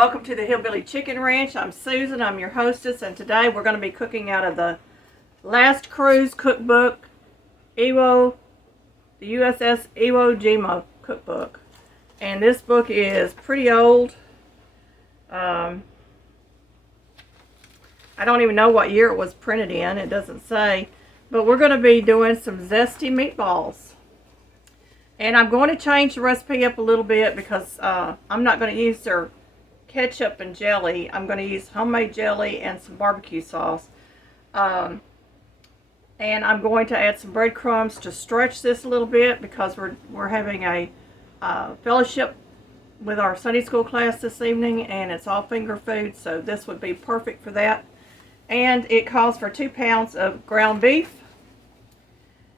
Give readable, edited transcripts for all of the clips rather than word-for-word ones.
welcome to the Hillbilly Chicken Ranch. I'm Susan, I'm your hostess, and today we're going to be cooking out of the Last Cruise cookbook, the USS Iwo Jima cookbook. And this book is pretty old. I don't even know what year it was printed in, it doesn't say. But we're going to be doing some zesty meatballs. And I'm going to change the recipe up a little bit because I'm not going to use their ketchup and jelly. I'm going to use homemade jelly and some barbecue sauce. And I'm going to add some breadcrumbs to stretch this a little bit because we're having a fellowship with our Sunday school class this evening, and it's all finger food, so this would be perfect for that. And it calls for 2 pounds of ground beef.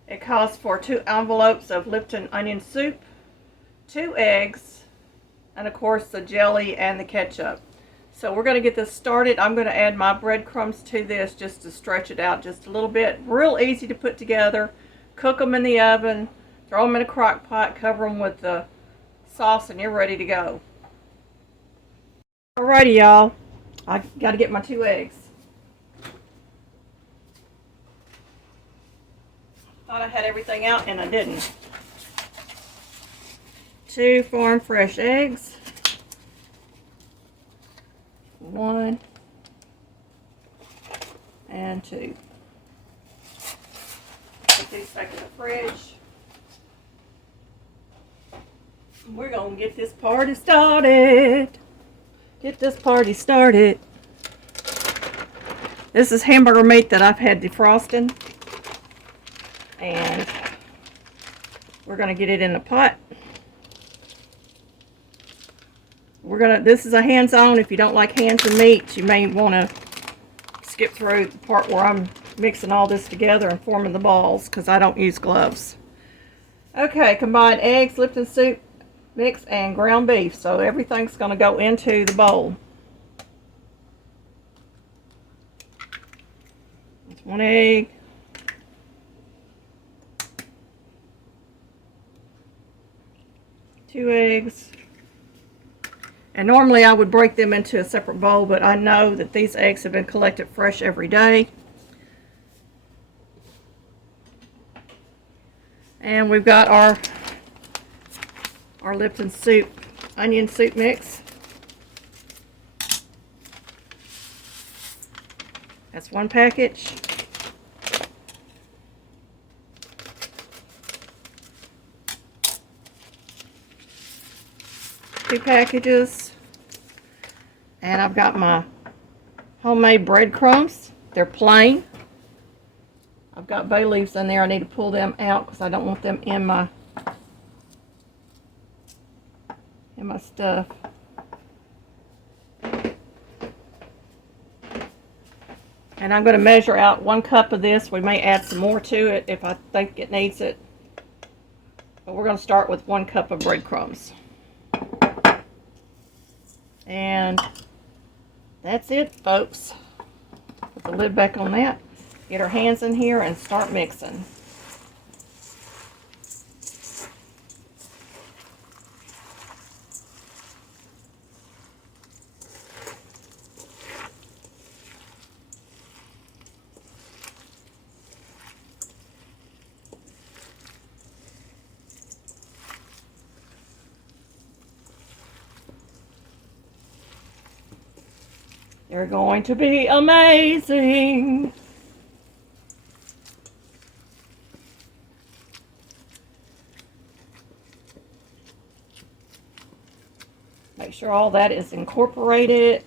It calls for 2 envelopes of Lipton onion soup, 2 eggs, and of course the jelly and the ketchup. So we're going to get this started. I'm going to add my breadcrumbs to this just to stretch it out just a little bit. Real easy to put together. Cook them in the oven, throw them in a crock pot, cover them with the sauce, and you're ready to go. Alrighty, y'all. I got to get my 2 eggs. Thought I had everything out and I didn't. 2 farm fresh eggs. 1 and 2. Put these back in the fridge. We're gonna get this party started. Get this party started. This is hamburger meat that I've had defrosting. And we're gonna get it in the pot. This is a hands-on. If you don't like hands and meat, you may want to skip through the part where I'm mixing all this together and forming the balls, because I don't use gloves. Okay, combine eggs, Lipton soup mix, and ground beef. So everything's going to go into the bowl. That's 1 egg. 2 eggs. And normally I would break them into a separate bowl, but I know that these eggs have been collected fresh every day. And we've got our Lipton soup, onion soup mix. That's 1 package. Two packages. And I've got my homemade breadcrumbs. They're plain. I've got bay leaves in there. I need to pull them out because I don't want them in my stuff. And I'm going to measure out 1 cup of this. We may add some more to it if I think it needs it. But we're going to start with 1 cup of breadcrumbs. And that's it, folks. Put the lid back on that. Get our hands in here and start mixing. They're going to be amazing. Make sure all that is incorporated.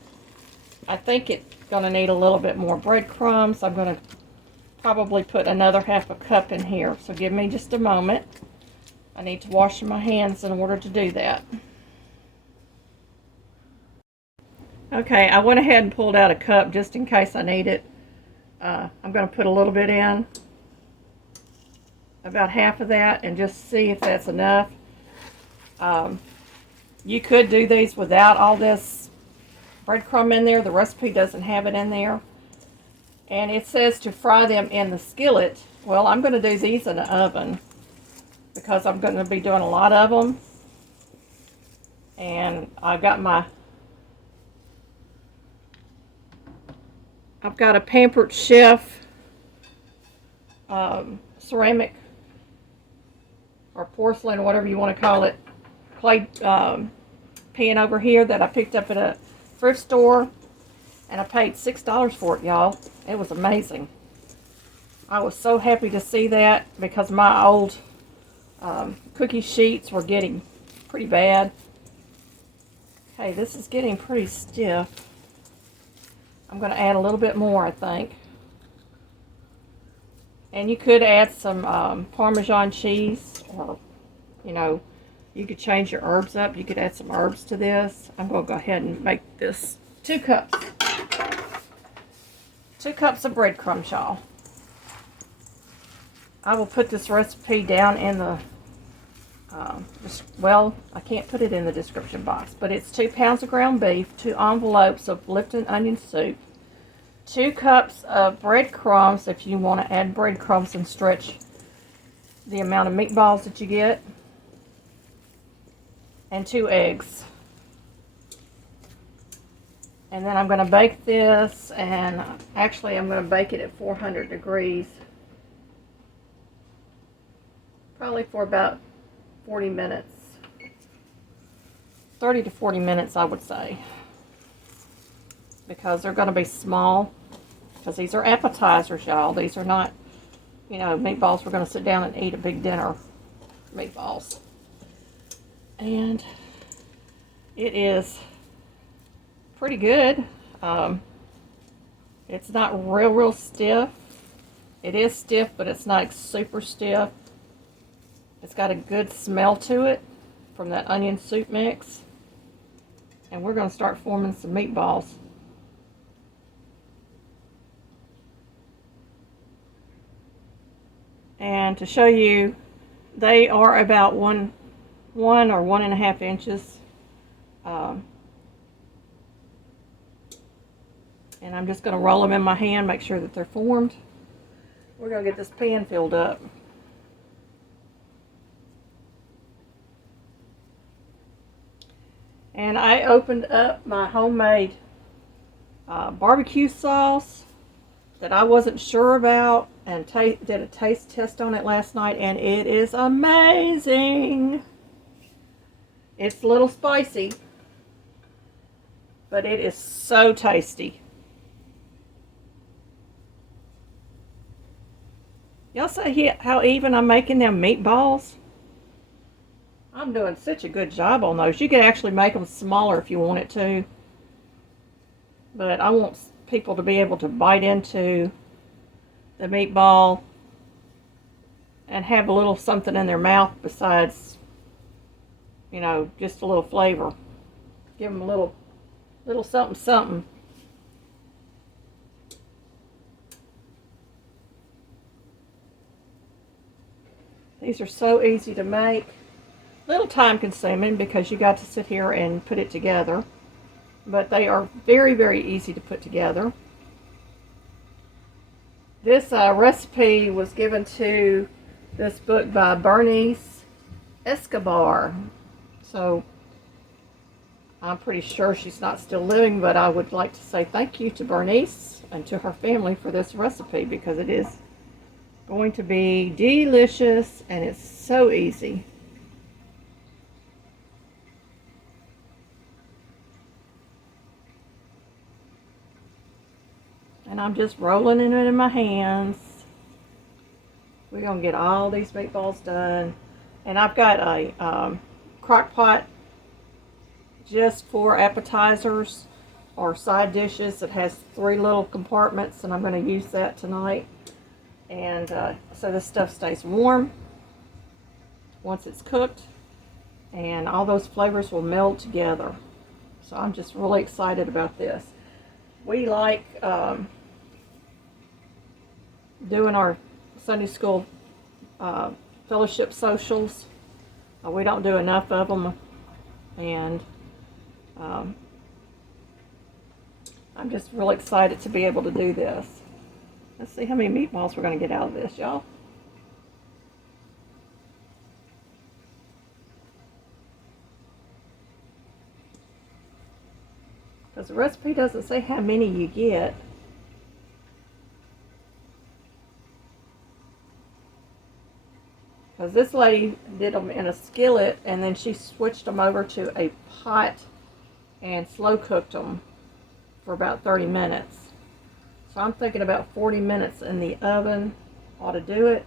I think it's going to need a little bit more breadcrumbs. I'm going to probably put another 1/2 cup in here. So give me just a moment. I need to wash my hands in order to do that. Okay, I went ahead and pulled out a cup just in case I need it. I'm going to put a little bit in, about half of that, and just see if that's enough. You could do these without all this breadcrumb in there. The recipe doesn't have it in there. And it says to fry them in the skillet. Well, I'm going to do these in the oven because I'm going to be doing a lot of them. And I've got my I've got a Pampered Chef ceramic or porcelain or whatever you want to call it clay pan over here that I picked up at a thrift store, and I paid $6 for it, y'all. It was amazing. I was so happy to see that because my old cookie sheets were getting pretty bad. Okay, this is getting pretty stiff. I'm going to add a little bit more, I think. And you could add some Parmesan cheese, or, you know, you could change your herbs up. You could add some herbs to this. I'm going to go ahead and make this 2 cups. 2 cups of breadcrumbs, y'all. I will put this recipe down in the, well, I can't put it in the description box, but it's 2 pounds of ground beef, 2 envelopes of Lipton onion soup, 2 cups of breadcrumbs if you want to add breadcrumbs and stretch the amount of meatballs that you get, and 2 eggs. And then I'm going to bake this, and actually I'm going to bake it at 400 degrees. Probably for about 40 minutes. 30 to 40 minutes, I would say. Because they're going to be small. Because these are appetizers, y'all. These are not, you know, meatballs we're going to sit down and eat a big dinner. Meatballs. And it is pretty good. It's not real stiff. It is stiff, but it's not super stiff. It's got a good smell to it from that onion soup mix. And we're going to start forming some meatballs. And to show you, they are about one or 1.5 inches. And I'm just going to roll them in my hand, make sure that they're formed. We're going to get this pan filled up. And I opened up my homemade barbecue sauce that I wasn't sure about, and did a taste test on it last night, and it is amazing. It's a little spicy, but it is so tasty. Y'all see how even I'm making them meatballs? I'm doing such a good job on those. You could actually make them smaller if you wanted to. But I want people to be able to bite into the meatball and have a little something in their mouth besides, you know, just a little flavor. Give them a little something. These are so easy to make. Little time consuming because you got to sit here and put it together. But they are very easy to put together. This recipe was given to this book by Bernice Escobar. So I'm pretty sure she's not still living, but I would like to say thank you to Bernice and to her family for this recipe because it is going to be delicious and it's so easy. And I'm just rolling it in my hands. We're going to get all these meatballs done. And I've got a crock pot just for appetizers or side dishes. It has 3 little compartments, and I'm going to use that tonight. And so this stuff stays warm once it's cooked. And all those flavors will meld together. So I'm just really excited about this. We like doing our Sunday school fellowship socials. We don't do enough of them, and I'm just really excited to be able to do this. Let's see how many meatballs we're going to get out of this, y'all. Because the recipe doesn't say how many you get. Because this lady did them in a skillet, and then she switched them over to a pot and slow cooked them for about 30 minutes. So I'm thinking about 40 minutes in the oven ought to do it.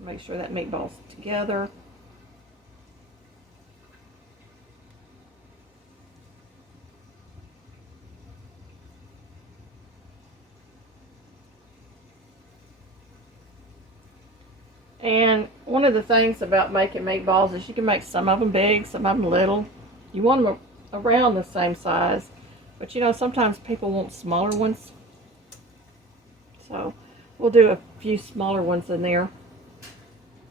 Make sure that meatball's together. And one of the things about making meatballs is you can make some of them big, some of them little. You want them around the same size, but you know, sometimes people want smaller ones. So we'll do a few smaller ones in there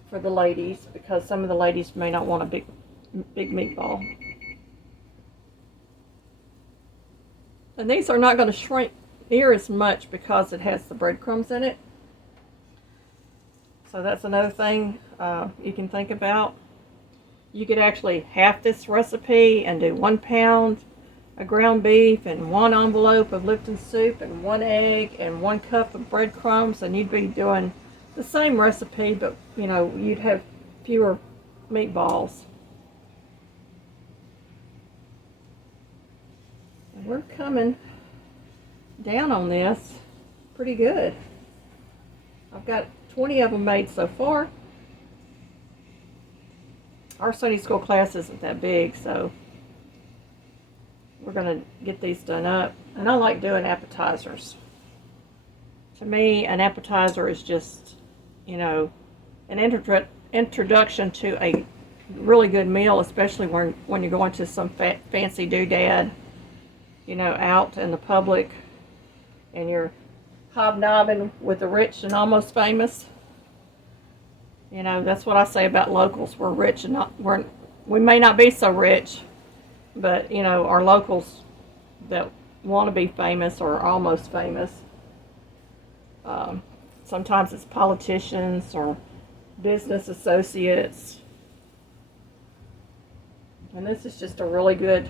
for the ladies, because some of the ladies may not want a big meatball. And these are not going to shrink near as much because it has the breadcrumbs in it. So that's another thing you can think about. You could actually half this recipe and do 1 pound of ground beef and 1 envelope of Lipton soup and 1 egg and 1 cup of breadcrumbs, and you'd be doing the same recipe, but you know, you'd have fewer meatballs. And we're coming down on this pretty good. I've got 20 of them made so far. Our Sunday school class isn't that big, so we're going to get these done up. And I like doing appetizers. To me, an appetizer is just, you know, an introduction to a really good meal, especially when you're going to some fancy doodad, you know, out in the public, and you're hobnobbing with the rich and almost famous. You know, that's what I say about locals. We're rich and we may not be so rich, but you know, our locals that want to be famous or almost famous. Sometimes it's politicians or business associates. And this is just a really good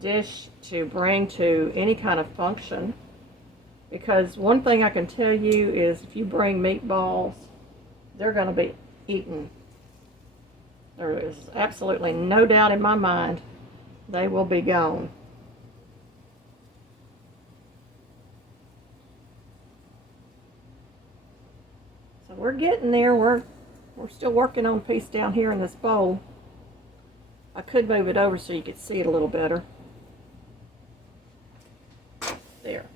dish to bring to any kind of function. Because one thing I can tell you is if you bring meatballs, they're going to be eaten. There is absolutely no doubt in my mind they will be gone. So we're getting there. We're still working on a piece down here in this bowl. I could move it over so you could see it a little better. There.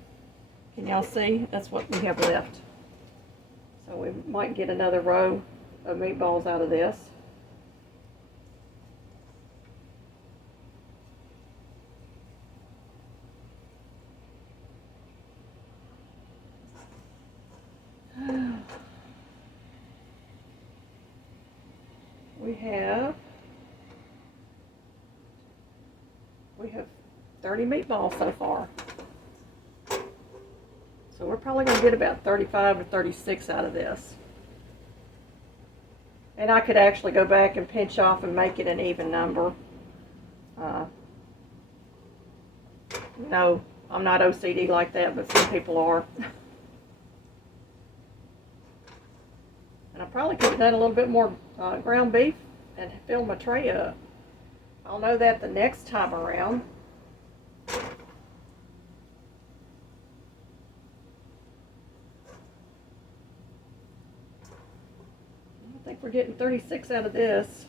Can y'all see? That's what we have left. So we might get another row of meatballs out of this. We have 30 meatballs so far. So we're probably going to get about 35 or 36 out of this. And I could actually go back and pinch off and make it an even number. No, I'm not OCD like that, but some people are. And I probably could have done a little bit more ground beef and fill my tray up. I'll know that the next time around. I think we're getting 36 out of this.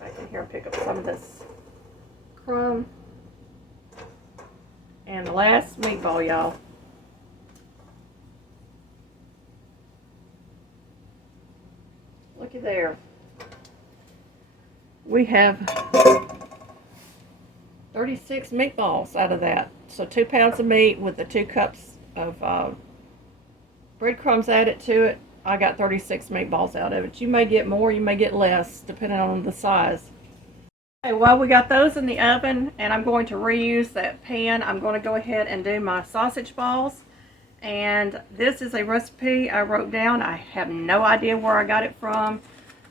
Back in here and pick up some of this crumb. And the last meatball, y'all. Looky there. We have 36 meatballs out of that. So 2 pounds of meat with the 2 cups of breadcrumbs added to it. I got 36 meatballs out of it. You may get more, you may get less, depending on the size. Okay, well, we got those in the oven, and I'm going to reuse that pan. I'm going to go ahead and do my sausage balls. And this is a recipe I wrote down. I have no idea where I got it from.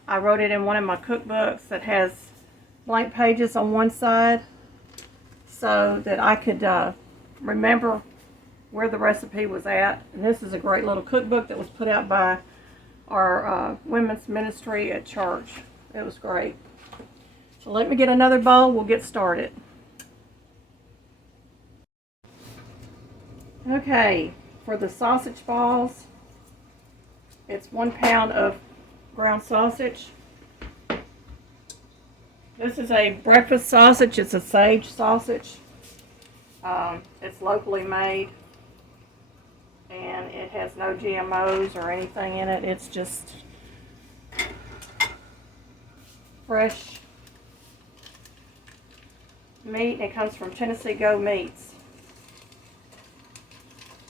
I wrote it in one of my cookbooks that has blank pages on one side so that I could remember where the recipe was at. And this is a great little cookbook that was put out by our women's ministry at church. It was great. So let me get another bowl. We'll get started. Okay, for the sausage balls, it's 1 pound of ground sausage. This is a breakfast sausage. It's a sage sausage. It's locally made, and it has no GMOs or anything in it. It's just fresh meat. It comes from Tennessee Go Meats.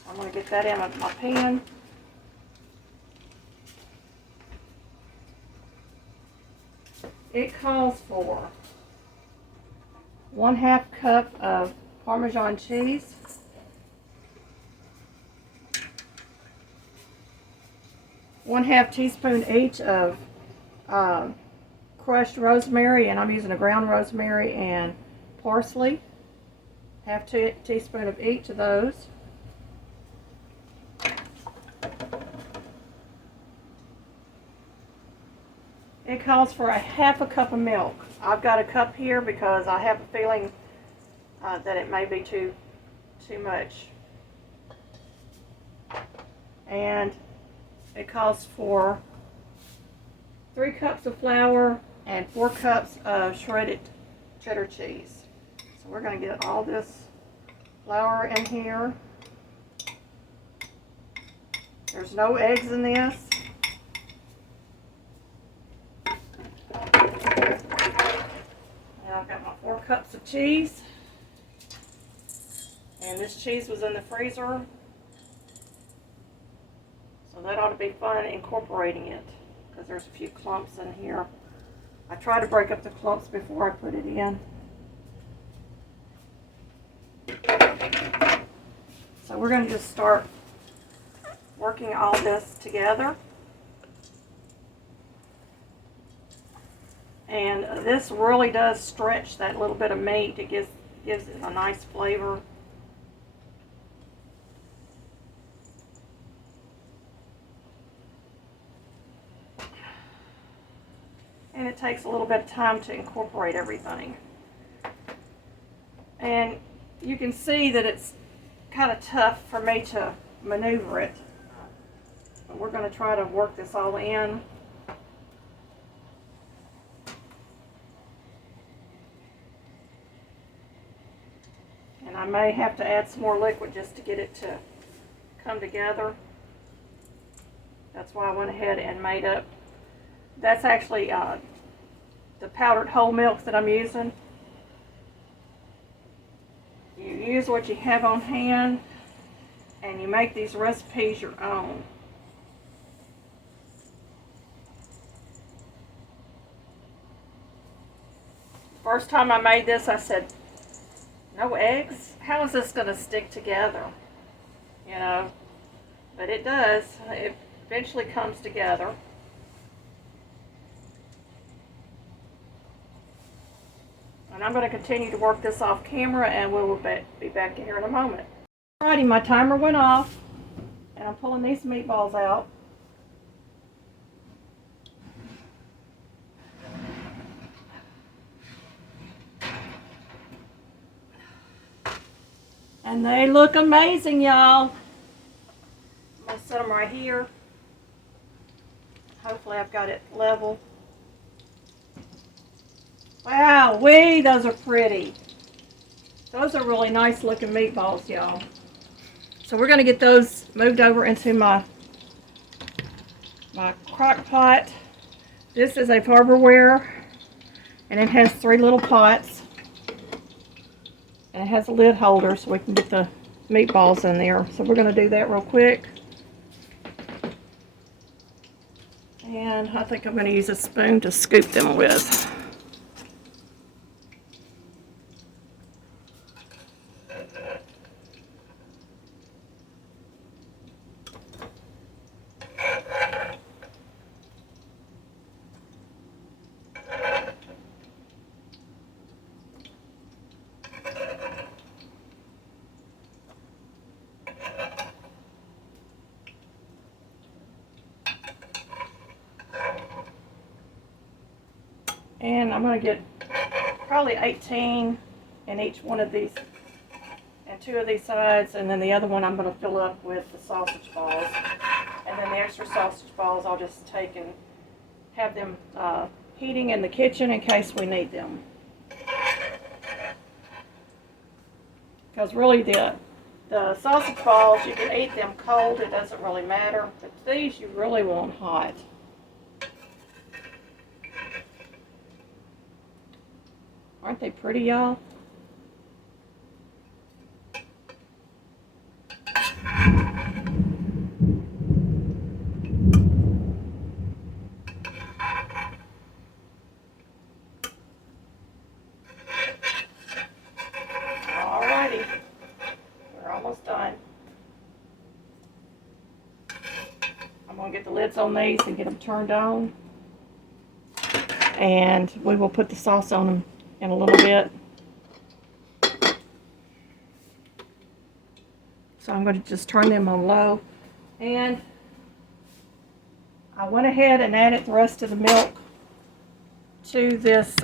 I'm going to get that in my pan. It calls for 1/2 cup of Parmesan cheese, 1/2 teaspoon each of crushed rosemary, and I'm using a ground rosemary and parsley, 1/2 teaspoon of each of those. It calls for 1/2 cup of milk. I've got a cup here because I have a feeling that it may be too much. And it calls for 3 cups of flour and 4 cups of shredded cheddar cheese. So we're going to get all this flour in here. There's no eggs in this. And I've got my 4 cups of cheese. And this cheese was in the freezer. So that ought to be fun incorporating it, because there's a few clumps in here. I try to break up the clumps before I put it in. So we're going to just start working all this together. And this really does stretch that little bit of meat. It gives it a nice flavor. And it takes a little bit of time to incorporate everything. And you can see that it's kind of tough for me to maneuver it. But we're going to try to work this all in. And I may have to add some more liquid just to get it to come together. That's why I went ahead and made up. That's actually the powdered whole milk that I'm using. You use what you have on hand, and you make these recipes your own. First time I made this, I said, no eggs? How is this going to stick together? You know, but it does. It eventually comes together. And I'm going to continue to work this off camera, and we will be back here in a moment. Alrighty, my timer went off, and I'm pulling these meatballs out. And they look amazing, y'all. I'm going to set them right here. Hopefully I've got it level. Wow, those are pretty. Those are really nice looking meatballs, y'all. So we're going to get those moved over into my crock pot. This is a Tupperware, and it has 3 little pots. And it has a lid holder so we can get the meatballs in there. So we're going to do that real quick. And I think I'm going to use a spoon to scoop them with. And I'm going to get probably 18 in each one of these, and 2 of these sides, and then the other one I'm going to fill up with the sausage balls. And then the extra sausage balls I'll just take and have them heating in the kitchen in case we need them. Because really the sausage balls, you can eat them cold, it doesn't really matter. But these you really want hot. Aren't they pretty, y'all? Alrighty, we're almost done. I'm going to get the lids on these and get them turned on. And we will put the sauce on them in a little bit. So I'm going to just turn them on low. And I went ahead and added the rest of the milk to this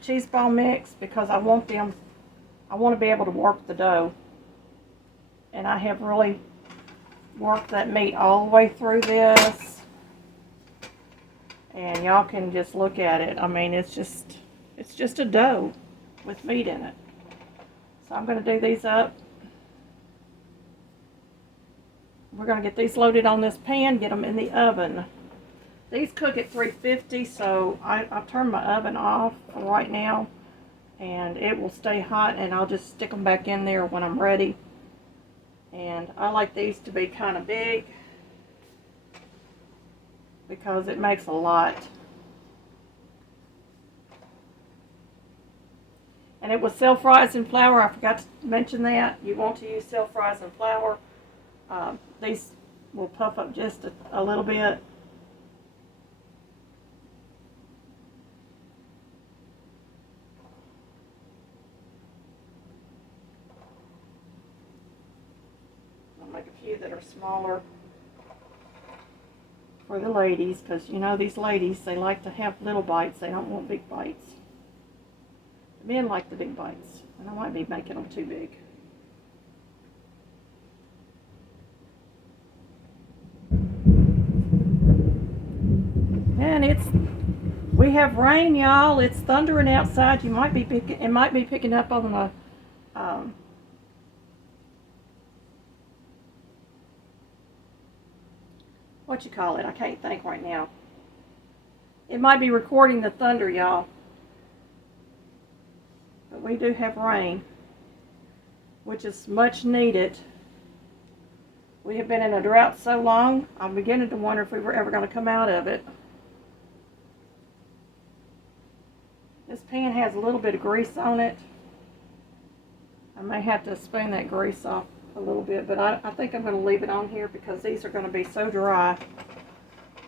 cheese ball mix because I want to be able to work the dough. And I have really worked that meat all the way through this. And y'all can just look at it. I mean, it's just a dough with meat in it. So I'm going to do these up. We're going to get these loaded on this pan, get them in the oven. These cook at 350, so I'll turn my oven off for right now. And it will stay hot, and I'll just stick them back in there when I'm ready. And I like these to be kind of big because it makes a lot. And it was self-rising flour. I forgot to mention that. You want to use self-rising flour. These will puff up just a little bit. I'll make a few that are smaller for the ladies, because you know these ladies, they like to have little bites. They don't want big bites. The men like the big bites, and I might be making them too big. And we have rain, y'all. It's thundering outside. It might be picking up on the what you call it? I can't think right now. It might be recording the thunder, y'all. But we do have rain, which is much needed. We have been in a drought so long, I'm beginning to wonder if we were ever going to come out of it. This pan has a little bit of grease on it. I may have to spoon that grease off a little bit, but I think I'm going to leave it on here because these are going to be so dry.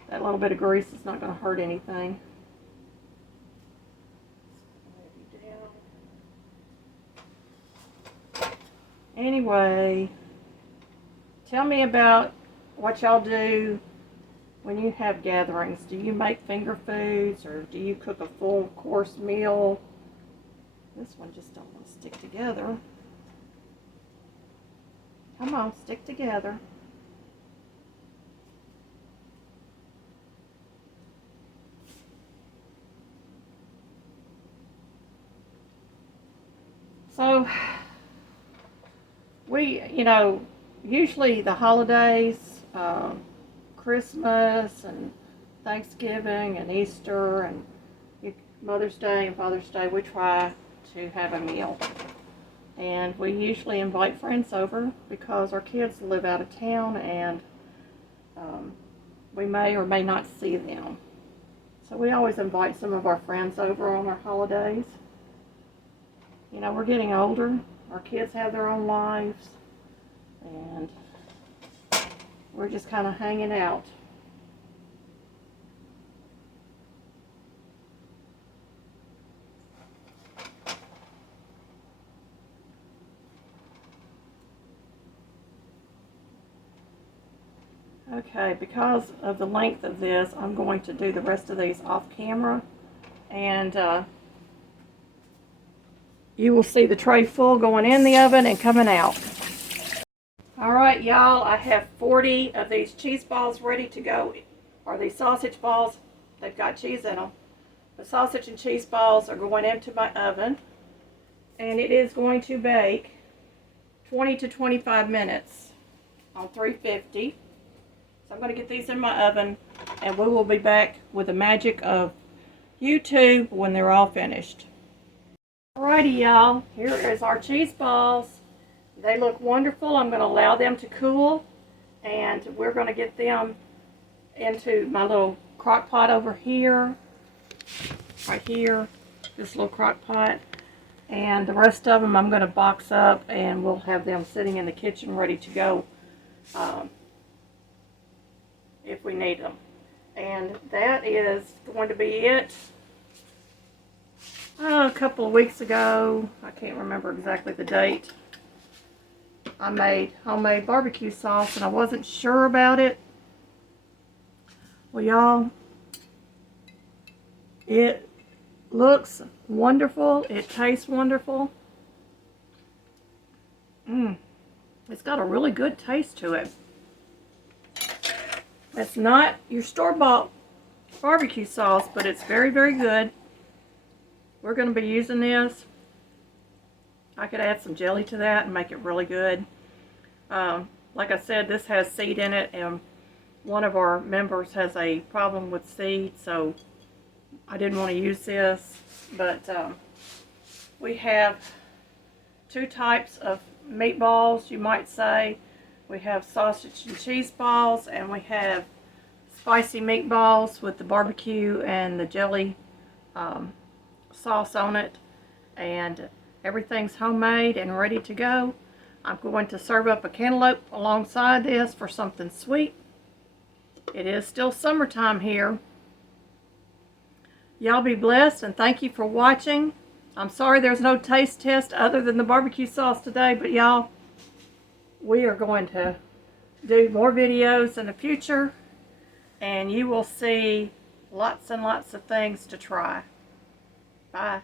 That little bit of grease is not going to hurt anything. Anyway, tell me about what y'all do when you have gatherings. Do you make finger foods, or do you cook a full course meal? This one just don't want to stick together. Come on, stick together. So, usually the holidays, Christmas and Thanksgiving and Easter and Mother's Day and Father's Day, we try to have a meal. And we usually invite friends over because our kids live out of town, and we may or may not see them. So we always invite some of our friends over on our holidays. You know, we're getting older. Our kids have their own lives, and we're just kind of hanging out. Okay, because of the length of this, I'm going to do the rest of these off camera, And you will see the tray full going in the oven and coming out. Alright y'all, I have 40 of these cheese balls ready to go, or these sausage balls. They've got cheese in them. The sausage and cheese balls are going into my oven, and it is going to bake 20 to 25 minutes on 350. So I'm going to get these in my oven, and we will be back with the magic of YouTube when they're all finished. Alrighty y'all, here is our cheese balls. They look wonderful. I'm going to allow them to cool, and we're going to get them into my little crock pot over here, right here, this little crock pot. And the rest of them I'm going to box up, and we'll have them sitting in the kitchen ready to go if we need them. And that is going to be it. A couple of weeks ago, I can't remember exactly the date, I made homemade barbecue sauce, and I wasn't sure about it. Well, y'all, it looks wonderful. It tastes wonderful. It's got a really good taste to it. It's not your store-bought barbecue sauce, but it's very, very good. We're going to be using this. I could add some jelly to that and make it really good. Like I said, this has seed in it, and one of our members has a problem with seed, so I didn't want to use this. But we have two types of meatballs, you might say. We have sausage and cheese balls, and we have spicy meatballs with the barbecue and the jelly sauce on it. And everything's homemade and ready to go. I'm going to serve up a cantaloupe alongside this for something sweet. It is still summertime here. Y'all be blessed, and thank you for watching. I'm sorry there's no taste test other than the barbecue sauce today, but y'all, we are going to do more videos in the future, and you will see lots and lots of things to try. Bye.